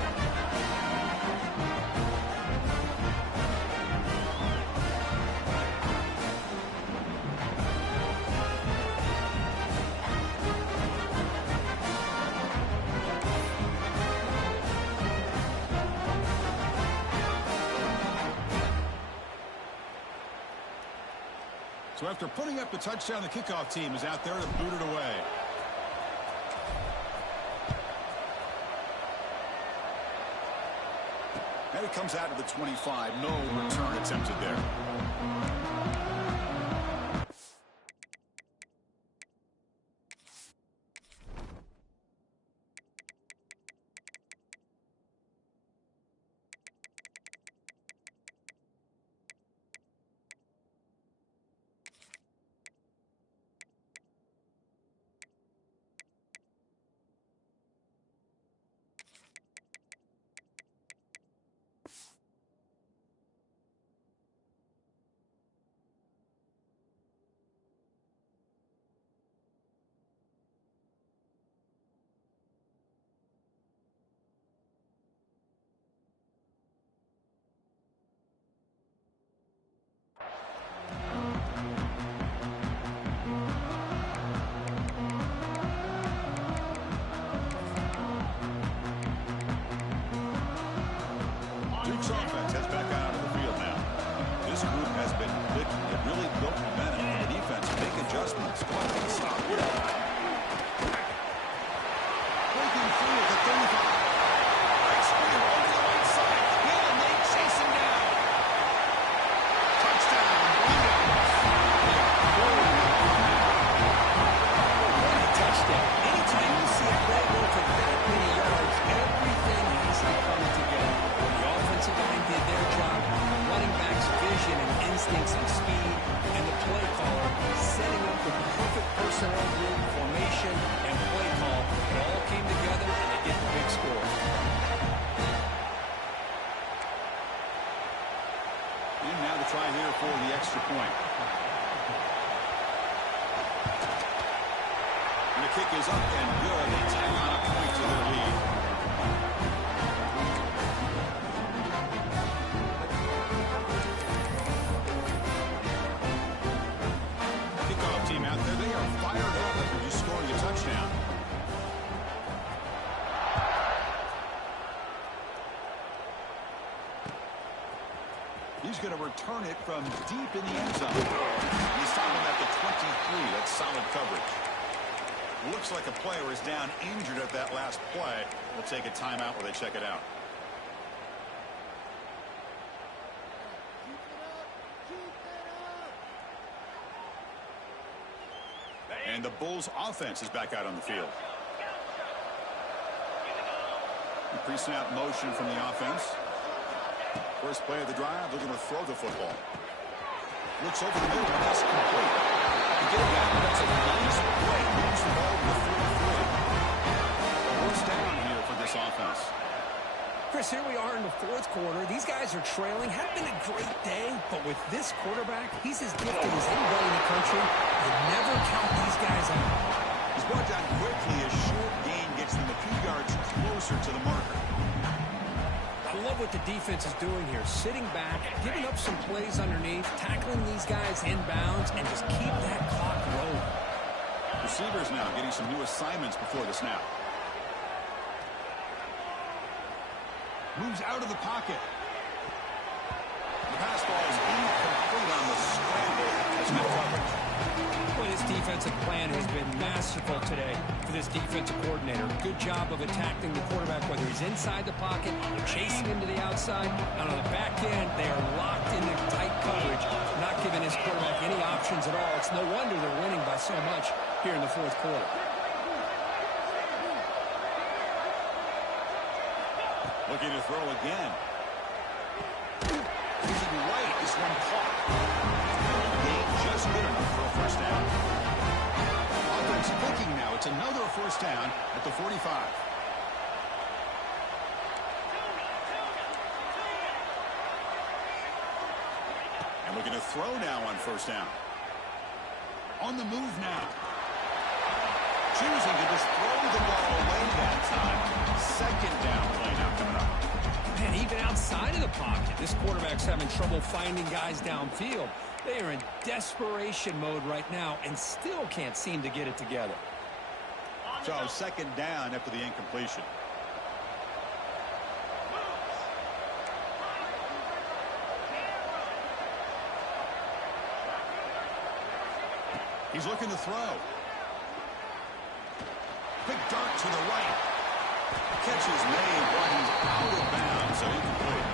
So after putting up the touchdown, the kickoff team is out there to boot it away. And it comes out to the 25. No return attempted there. Bucs offense heads back out of the field now. This group has been clicking. It really built momentum on the defense. Make adjustments. Come on, make a stop. Breaking through at the 35. Right screen over the right side. Hill and they chase him down. Touchdown, Browns. What a touchdown. Anytime you see a play go for that many yards, everything has to come together. The offensive line did their job, the running back's vision and instincts and speed, and the play caller setting up the perfect personnel group, formation, and play call. It all came together, and they get the big score. And now to try here for the extra point. And the kick is up and good. They tag on a point to their lead. Kickoff team out there. They are fired up after just scoring a touchdown. He's going to return it from deep in the end zone. He's stopping at the 23. That's solid coverage. Looks like a player is down injured at that last play. We'll take a timeout while they check it out. And the Bulls offense is back out on the field. The pre-snap motion from the offense. First play of the drive, they're going to throw the football. Looks over the middle, and that's complete. To get it back, that's a nice play. Moves the ball to the 43. First down here for this offense. Chris, here we are in the fourth quarter. These guys are trailing. Had been a great day, but with this quarterback, he's as gifted as anybody in the country. You never count these guys out. He's brought down quickly. A short gain gets them a few yards closer to the marker. I love what the defense is doing here. Sitting back, giving up some plays underneath, tackling these guys inbounds, and just keep that clock rolling. Receivers now getting some new assignments before the snap. Moves out of the pocket. The pass ball is incomplete on the scramble. That's good coverage. Well, this defensive plan has been masterful today for this defensive coordinator. Good job of attacking the quarterback, whether he's inside the pocket, chasing him to the outside, and on the back end, they are locked into tight coverage, not giving his quarterback any options at all. It's no wonder they're winning by so much here in the fourth quarter. Looking to throw again. Using right, this one caught. Gain just good enough for a first down. Offense clicking now. It's another first down at the 45. And looking to throw now on first down. On the move now. Choosing to just throw the ball away that time. Second down play now coming up. Man, even outside of the pocket, this quarterback's having trouble finding guys downfield. They are in desperation mode right now and still can't seem to get it together. So second down after the incompletion. He's looking to throw. Big dart to the right. Catch is made, but he's out of bounds, so incomplete.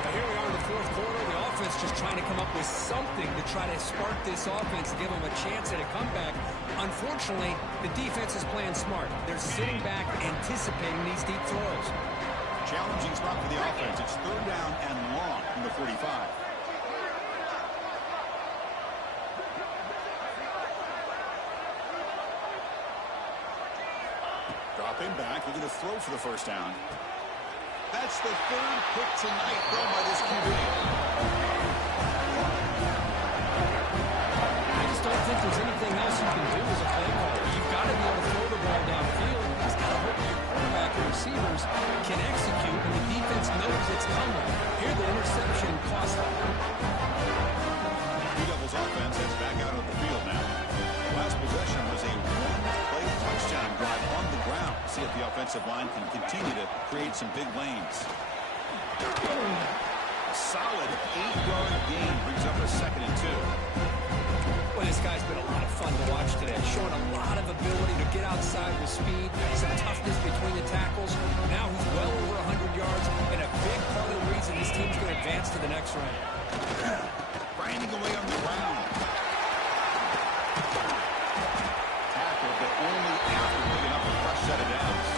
Now here we are in the fourth quarter. The offense just trying to come up with something to try to spark this offense and give them a chance at a comeback. Unfortunately, the defense is playing smart. They're sitting back, anticipating these deep throws. Challenging spot for the offense. It's third down and long from the 45. Dropping back, looking to throw for the first down. That's the third pick tonight thrown by this QB. I just don't think there's anything else you can do as a play caller. You've got to be able to throw the ball downfield. You've got to hope your quarterback and receivers can execute, and the defense knows it's coming. Here, the interception cost them. Blue Devils offense heads back out of the field now. Last possession was a one-play touchdown drive on the ground. See if the offensive line can continue to create some big lanes. A solid 8-yard gain brings up a 2nd and 2. Well, this guy's been a lot of fun to watch today, showing a lot of ability to get outside with speed, some toughness between the tackles. Now he's well over 100 yards, and a big part of the reason this team's going to advance to the next round. Grinding away on the ground. Tackle, but only after picking up a fresh set of downs.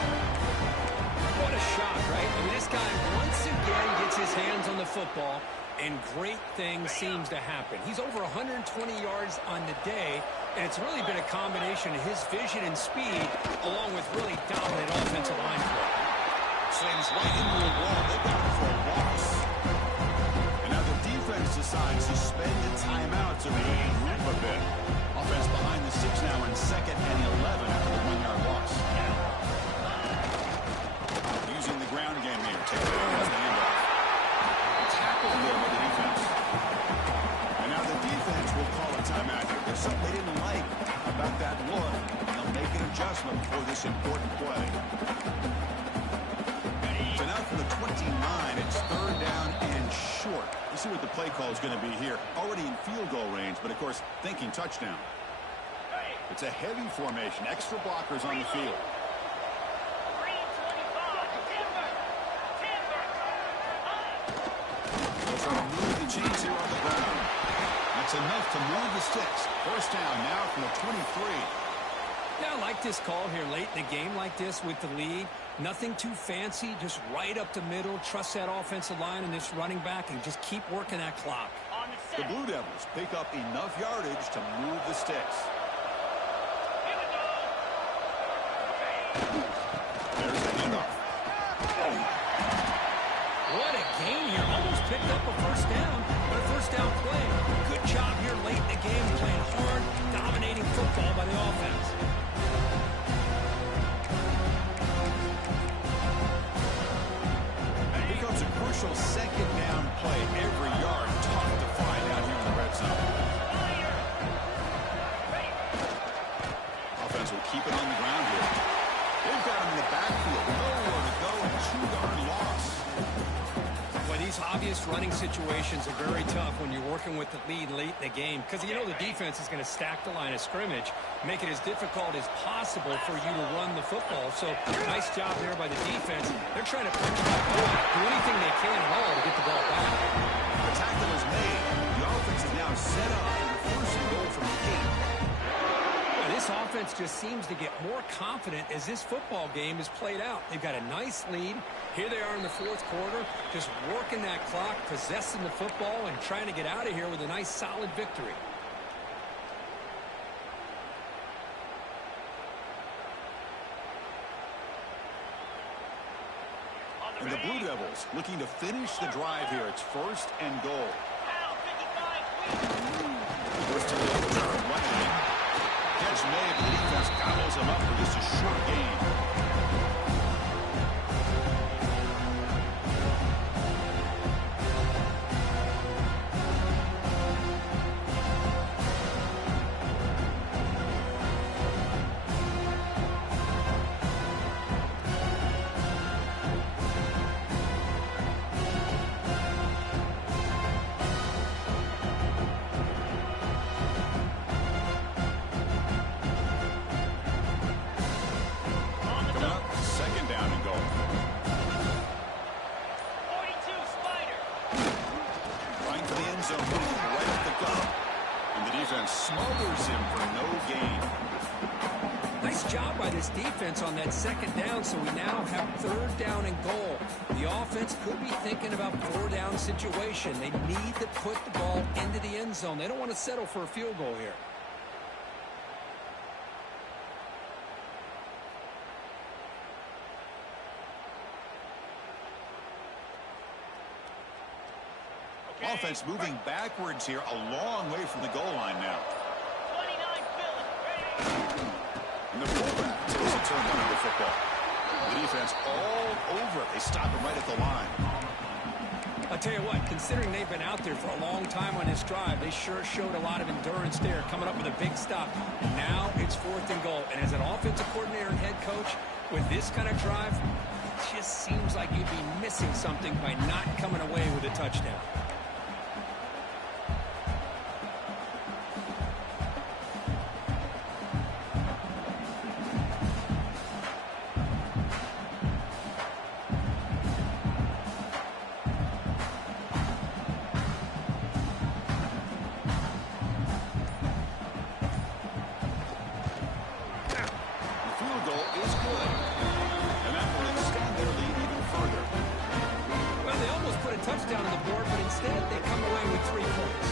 What a shot, right? I mean, this guy once again gets his hands on the football, and great things seems to happen. He's over 120 yards on the day, and it's really been a combination of his vision and speed, along with really dominant offensive line play. Slams right into the wall. They got him for a loss. And now the defense decides to spend a timeout to regroup a bit. Offense behind the 6 now in 2nd and 11 after the 1-yard loss. Using the ground game here. Take it off the handoff. Tackle there by the defense. And now the defense will call a timeout here. There's something they didn't like about that look. They'll make an adjustment for this important play. So now from the 29, it's 3rd down and short. Let's see what the play call is going to be here. Already in field goal range, but of course thinking touchdown. It's a heavy formation. Extra blockers on the field. Move the chains here on the ground. That's enough to move the sticks. 1st down now from the 23. Yeah, I like this call here late in the game like this with the lead. Nothing too fancy, just right up the middle. Trust that offensive line and this running back and just keep working that clock. The Blue Devils pick up enough yardage to move the sticks. There's the handoff. What a gain here. Almost picked up a 1st down, but a 1st down play. Good job here late in the game, playing hard, dominating football by the offense. Here comes a crucial 2nd down play. Every yard tough to find out here in the red zone. Offense will keep it on the ground here. They've got him in the backfield. Nowhere to go. A 2-yard loss. Well, these obvious running situations are very tough when you're working with the lead late in the game because you know the defense is going to stack the line of scrimmage, make it as difficult as possible for you to run the football. So nice job there by the defense. They're trying to punch the ball, do anything they can at all to get the ball back. The tackle is made. The offense is now set up for the 1st and goal from the 8. This offense just seems to get more confident as this football game is played out. They've got a nice lead. Here they are in the 4th quarter, just working that clock, possessing the football, and trying to get out of here with a nice, solid victory. And the Blue Devils looking to finish the drive here. It's 1st and goal. First to the turn, 1 Catch made, but the defense gobbles him up for just a short gain. Smothers him for no gain. Nice job by this defense on that 2nd down, so we now have 3rd down and goal. The offense could be thinking about 4-down situation. They need to put the ball into the end zone. They don't want to settle for a field goal here. Offense moving backwards here, a long way from the goal line now. And the fullback takes a turn under the football. The defense all over it. They stop him right at the line. I'll tell you what, considering they've been out there for a long time on this drive, they sure showed a lot of endurance there, coming up with a big stop. Now it's 4th and goal. And as an offensive coordinator and head coach, with this kind of drive, just seems like you'd be missing something by not coming away with a touchdown. Touchdown on the board, but instead they come away with 3 points.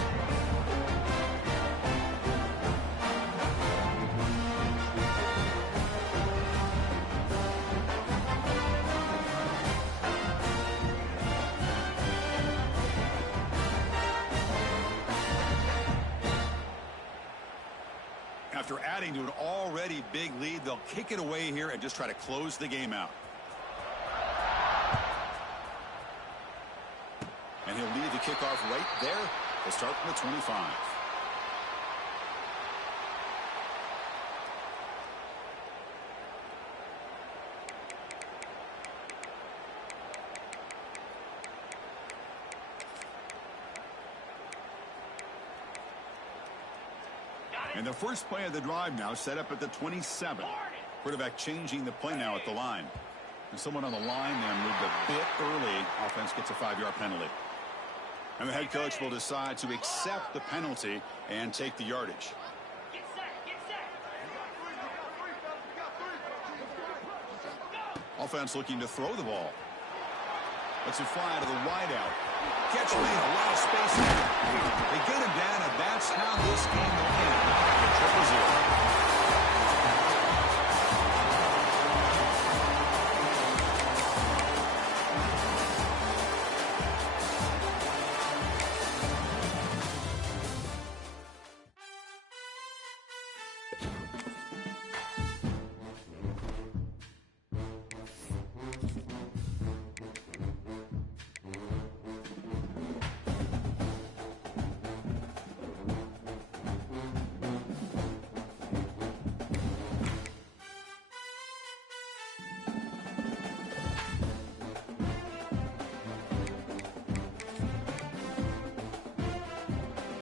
After adding to an already big lead, they'll kick it away here and just try to close the game out. And he'll lead the kickoff right there to start from the 25. And the first play of the drive now set up at the 27. Quarterback changing the play now at the line. And someone on the line there moved a bit early. Offense gets a 5-yard penalty. And the head coach will decide to accept the penalty and take the yardage. Offense looking to throw the ball. Lets it fly out of the wideout. Catch made, a lot of space there. They get him down, and that's how this game will end. 0-0.